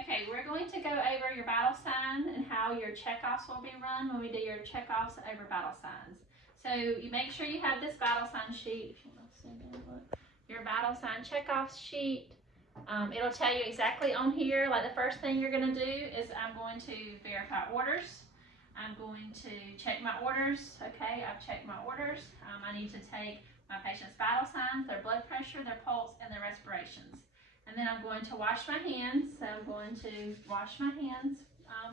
Okay, we're going to go over your vital signs and how your checkoffs will be run when we do your checkoffs over vital signs. So you make sure you have this vital sign sheet. If you want to see that, your vital sign checkoff sheet. It'll tell you exactly on here, like the first thing you're going to do is I'm going to verify orders. I'm going to check my orders. Okay, I've checked my orders. I need to take my patient's vital signs, their blood pressure, their pulse, and their respirations. And then I'm going to wash my hands. So I'm going to wash my hands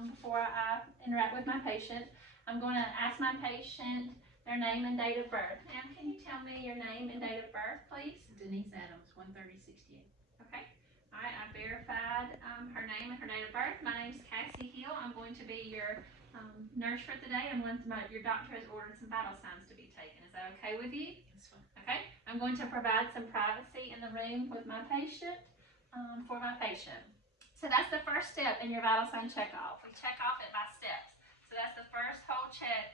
before I interact with my patient. I'm going to ask my patient their name and date of birth. Ma'am, can you tell me your name and date of birth, please? Denise Adams, 13068. Okay. All right, I verified her name and her date of birth. My name's Cassie Hill. I'm going to be your nurse for today. Your doctor has ordered some vital signs to be taken. Is that okay with you? That's fine. Okay. I'm going to provide some privacy in the room with my patient. For my patient. So that's the first step in your vital sign checkoff. We check off it by steps. So that's the first whole check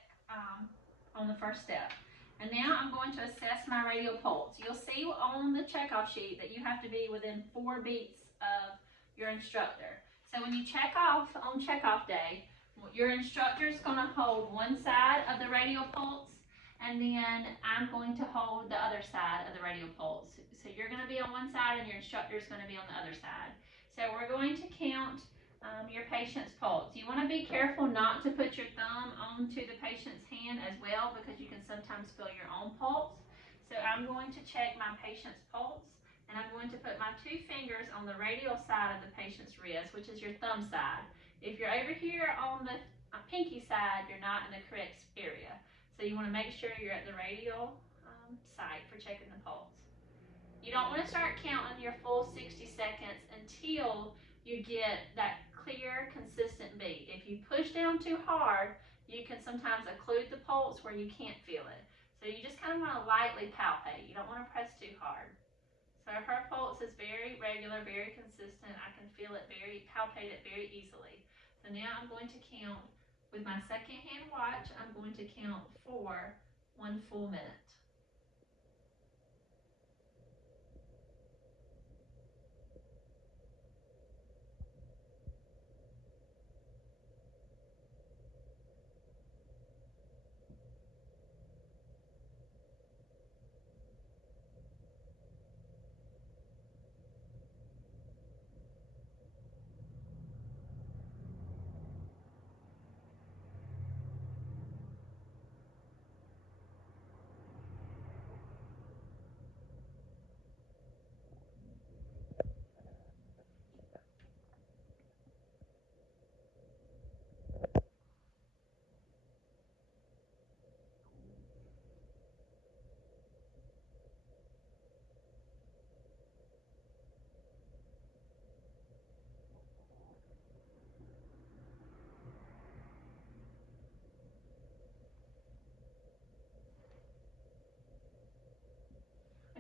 on the first step. And now I'm going to assess my radial pulse. You'll see on the checkoff sheet that you have to be within 4 beats of your instructor. So when you check off on checkoff day, your instructor is going to hold one side of the radial pulse, and then I'm going to hold the other side of the radial pulse. So you're going to be on one side and your instructor is going to be on the other side. So we're going to count your patient's pulse. You want to be careful not to put your thumb onto the patient's hand as well, because you can sometimes feel your own pulse. So I'm going to check my patient's pulse, and I'm going to put my 2 fingers on the radial side of the patient's wrist, which is your thumb side. If you're over here on the pinky side, you're not in the correct area. So you want to make sure you're at the radial site for checking the pulse. You don't want to start counting your full 60 seconds until you get that clear, consistent beat. If you push down too hard, you can sometimes occlude the pulse where you can't feel it. So you just kind of want to lightly palpate. You don't want to press too hard. So her pulse is very regular, very consistent. I can feel it palpate it very easily. So now I'm going to count with my second hand watch. I'm going to count for 1 full minute.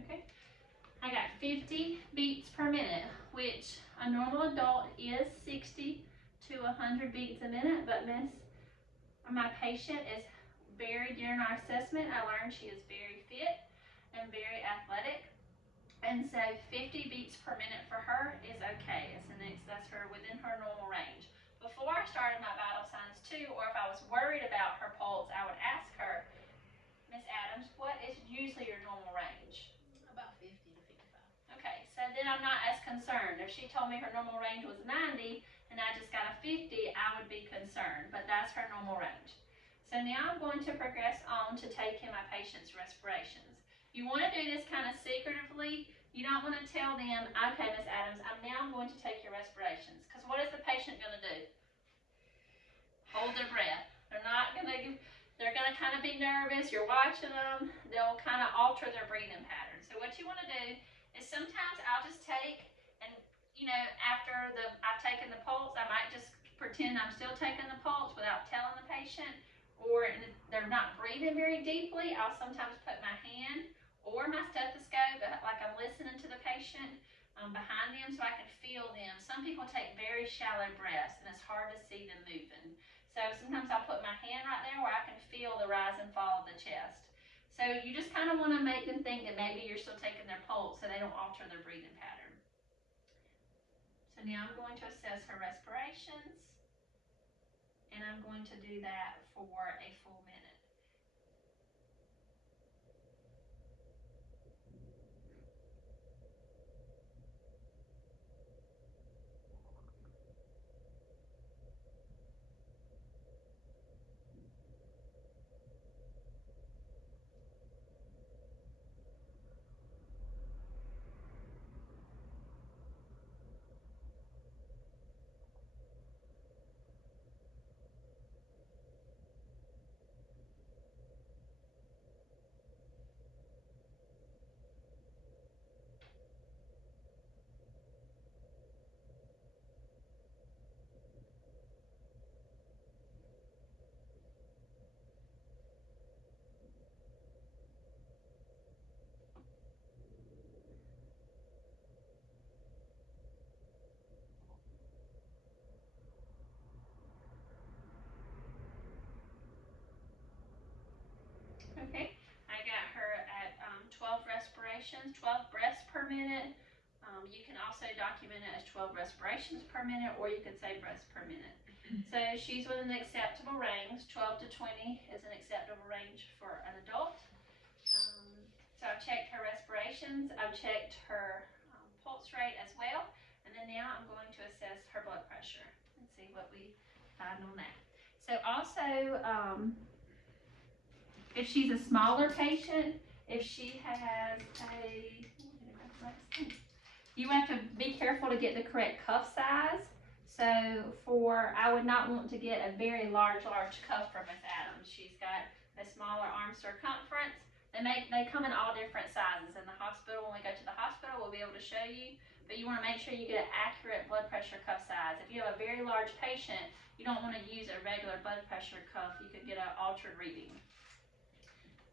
Okay, I got 50 beats per minute, which a normal adult is 60 to 100 beats a minute, but my patient is during our assessment, I learned she is very fit and very athletic. And so 50 beats per minute for her is okay. That's her within her normal range. Before I started my vital signs too, or if I was worried about her pulse, I would ask her, Miss Adams, what is usually your normal range? About 50 to 55. Okay, so then I'm not as concerned. If she told me her normal range was 90 and I just got a 50, I would be concerned, but that's her normal range. So now I'm going to progress on to taking my patient's respirations. You want to do this kind of secretively. You don't want to tell them, okay, Miss Adams, I'm going to take your respirations. Because what is the patient going to do? Hold their breath. They're going to kind of be nervous. You're watching them. They'll kind of alter their breathing pattern. So what you want to do is sometimes I'll just take, and after I've taken the pulse, I might just pretend I'm still taking the pulse without telling the patient, or if they're not breathing very deeply, I'll sometimes put my hand or my stethoscope, like I'm listening to the patient, behind them so I can feel them. Some people take very shallow breaths and it's hard to see them moving. So sometimes I'll put my hand right there where I can feel the rise and fall of the chest. So you just kind of want to make them think that maybe you're still taking their pulse so they don't alter their breathing pattern. So So now I'm going to assess her respirations, and I'm going to do that for a full minute. Okay, I got her at 12 respirations, 12 breaths per minute. You can also document it as 12 respirations per minute, or you could say breaths per minute. So she's within an acceptable range. 12 to 20 is an acceptable range for an adult. So I've checked her respirations, I've checked her pulse rate as well, and then now I'm going to assess her blood pressure and see what we find on that. So also, if she's a smaller patient, if she has you have to be careful to get the correct cuff size. So I would not want to get a very large cuff for Miss Adams. She's got a smaller arm circumference. They come in all different sizes. In the hospital, when we go to the hospital, we'll be able to show you, but you want to make sure you get an accurate blood pressure cuff size. If you have a very large patient, you don't want to use a regular blood pressure cuff. You could get an altered reading.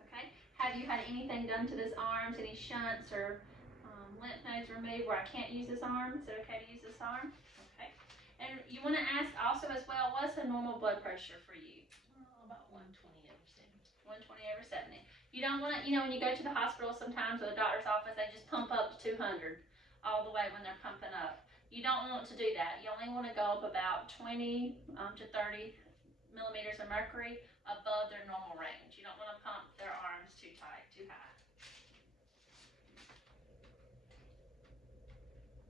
Okay. Have you had anything done to this arm? Any shunts or lymph nodes removed where I can't use this arm? Is it okay to use this arm? Okay. And you want to ask also as well, what's the normal blood pressure for you? About 120/70. 120/70. You don't want to, when you go to the hospital sometimes or the doctor's office, they just pump up to 200 all the way when they're pumping up. You don't want to do that. You only want to go up about 20 to 30 millimeters of mercury above their normal range. You don't want to pump their arms too tight, too high.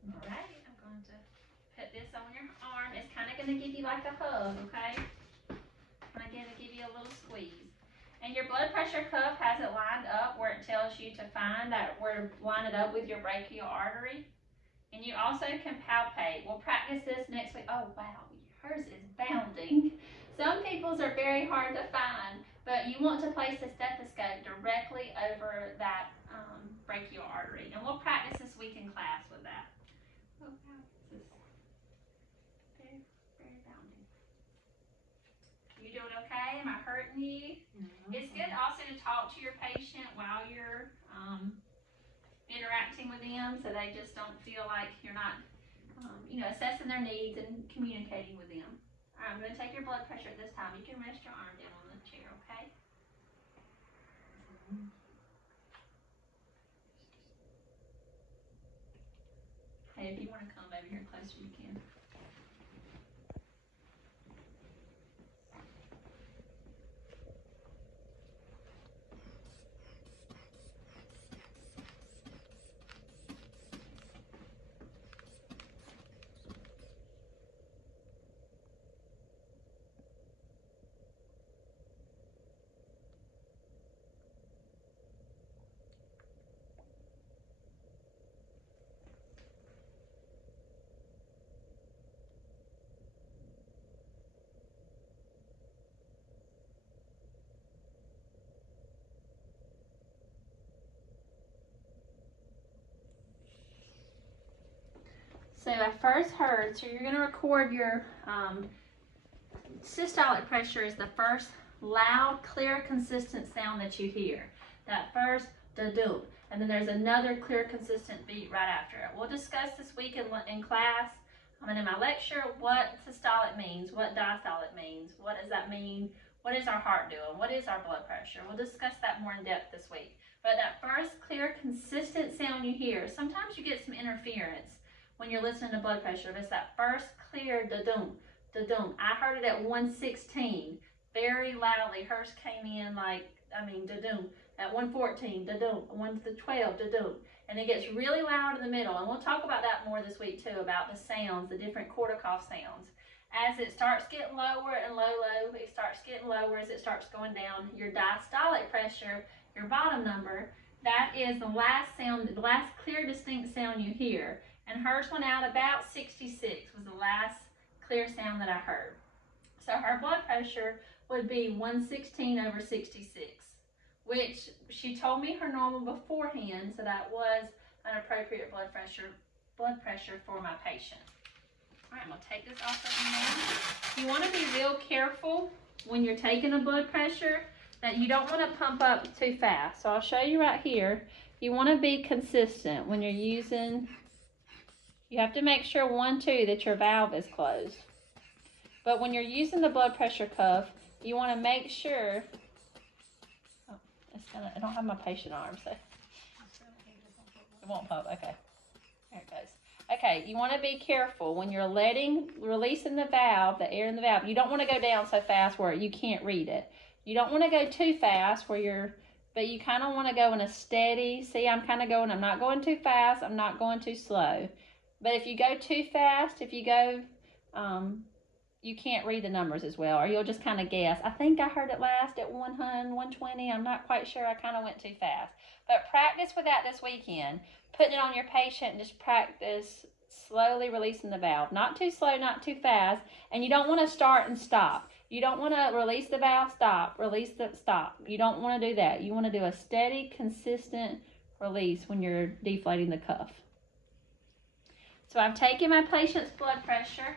All right, I'm going to put this on your arm. It's kind of going to give you like a hug, okay? I'm going to give you a little squeeze. And your blood pressure cuff has it lined up where it tells you to find that, where to line it up with your brachial artery. And you also can palpate. We'll practice this next week. Oh, wow, hers is bounding. Some people's are very hard to find, but you want to place the stethoscope directly over that brachial artery. And we'll practice this week in class with that. Oh, wow, this is very, very bounding. You doing okay? Am I hurting you? No. It's good also to talk to your patient while you're interacting with them, so they just don't feel like you're not, assessing their needs and communicating with them. All right, I'm going to take your blood pressure at this time. You can rest your arm down on the chair, okay? Hey, if you want to come over here closer, you can. So I first heard, so you're going to record your systolic pressure is the first loud, clear, consistent sound that you hear. That first da-do, and then there's another clear, consistent beat right after it. We'll discuss this week in class and in my lecture what systolic means, what diastolic means, what does that mean, what is our heart doing, what is our blood pressure. We'll discuss that more in depth this week. But that first clear, consistent sound you hear, sometimes you get some interference when you're listening to blood pressure. If it's that first clear da-dum, da-dum. I heard it at 116, very loudly. Hers came in like, da-dum. At 114, da-dum. 112, da-dum. And it gets really loud in the middle. And we'll talk about that more this week too, about the sounds, the different Checkoff sounds. As it starts getting lower and low, it starts getting lower as it starts going down. Your diastolic pressure, your bottom number, that is the last sound, the last clear, distinct sound you hear. And hers went out about 66, was the last clear sound that I heard. So her blood pressure would be 116/66, which she told me her normal beforehand, so that was an appropriate blood pressure for my patient. All right, I'm gonna take this off of you now. You wanna be real careful when you're taking a blood pressure that you don't wanna pump up too fast. So I'll show you right here. You wanna be consistent when you're using, you have to make sure 1, 2 that your valve is closed. But when you're using the blood pressure cuff, you wanna make sure, I don't have my patient arm, so it won't pump, okay. There it goes. Okay, you want to be careful when you're releasing the valve, the air in the valve. You don't want to go down so fast where you can't read it. You don't want to go too fast but you kind of want to go in a steady, see, I'm not going too fast, I'm not going too slow. But if you go too fast, if you go, you can't read the numbers as well, or you'll just kind of guess. I think I heard it last at 100, 120, I'm not quite sure, I kind of went too fast. But practice with that this weekend. Putting it on your patient and just practice slowly releasing the valve. Not too slow, not too fast. And you don't want to start and stop. You don't want to release the valve, stop, release the stop. You don't want to do that. You want to do a steady, consistent release when you're deflating the cuff. So I've taken my patient's blood pressure.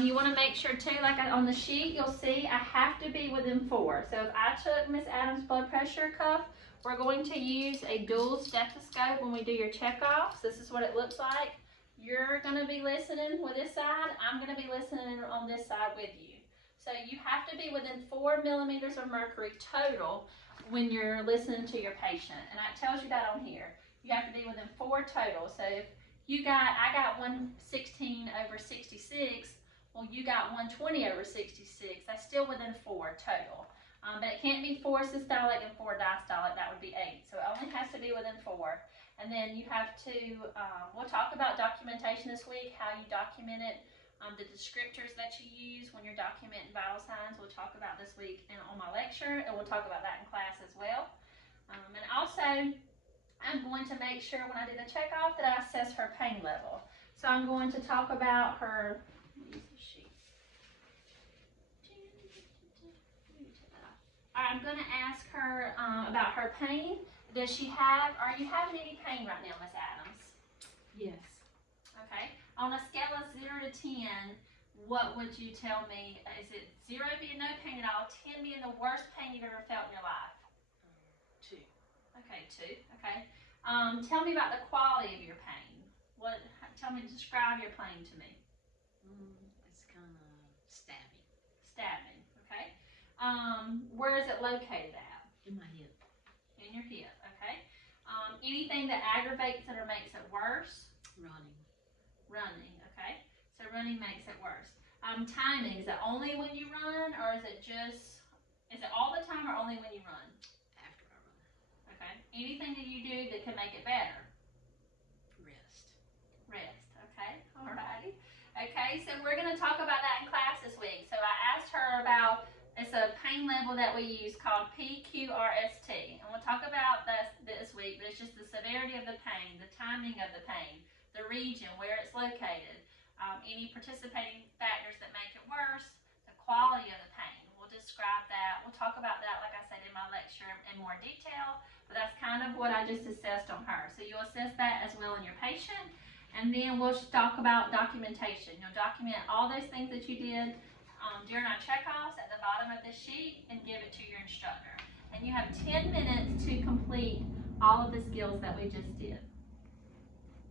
You want to make sure too, like on the sheet, you'll see I have to be within 4. So if I took Miss Adams' blood pressure cuff, we're going to use a dual stethoscope when we do your checkoffs. This is what it looks like. You're going to be listening with this side. I'm going to be listening on this side with you. So you have to be within 4 millimeters of mercury total when you're listening to your patient. And it tells you that on here. You have to be within 4 total. So if I got 116/66, well, you got 120/66. That's still within 4 total. But it can't be 4 systolic and 4 diastolic. That would be 8. So it only has to be within 4. And then you have to, we'll talk about documentation this week, how you document it, the descriptors that you use when you're documenting vital signs. We'll talk about this week on my lecture, and we'll talk about that in class as well. And also, I'm going to make sure when I do the checkoff that I assess her pain level. So I'm going to talk about her, I'm going to ask her about her pain. Are you having any pain right now, Miss Adams? Yes. Okay. On a scale of 0 to 10, what would you tell me? Is it 0 being no pain at all, 10 being the worst pain you've ever felt in your life? 2. Okay, 2. Okay. Tell me about the quality of your pain. Describe your pain to me. It's kind of stabbing. Stabbing, okay. Where is it located at? In my hip. In your hip, okay. Anything that aggravates it or makes it worse? Running, okay. So running makes it worse. Timing, is it only when you run, or is it all the time or only when you run? After I run. Okay. Anything that you do that can make it better? Rest, okay. Alrighty. Okay, so we're going to talk about that in class this week. So I asked her about, it's a pain level that we use called PQRST. And we'll talk about this week, but it's just the severity of the pain, the timing of the pain, the region, where it's located, any participating factors that make it worse, the quality of the pain. We'll describe that. We'll talk about that, like I said, in my lecture in more detail, but that's kind of what I just assessed on her. So you'll assess that as well in your patient. And then we'll talk about documentation. You'll document all those things that you did during our checkoffs at the bottom of the sheet and give it to your instructor. And you have 10 minutes to complete all of the skills that we just did.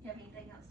You have anything else?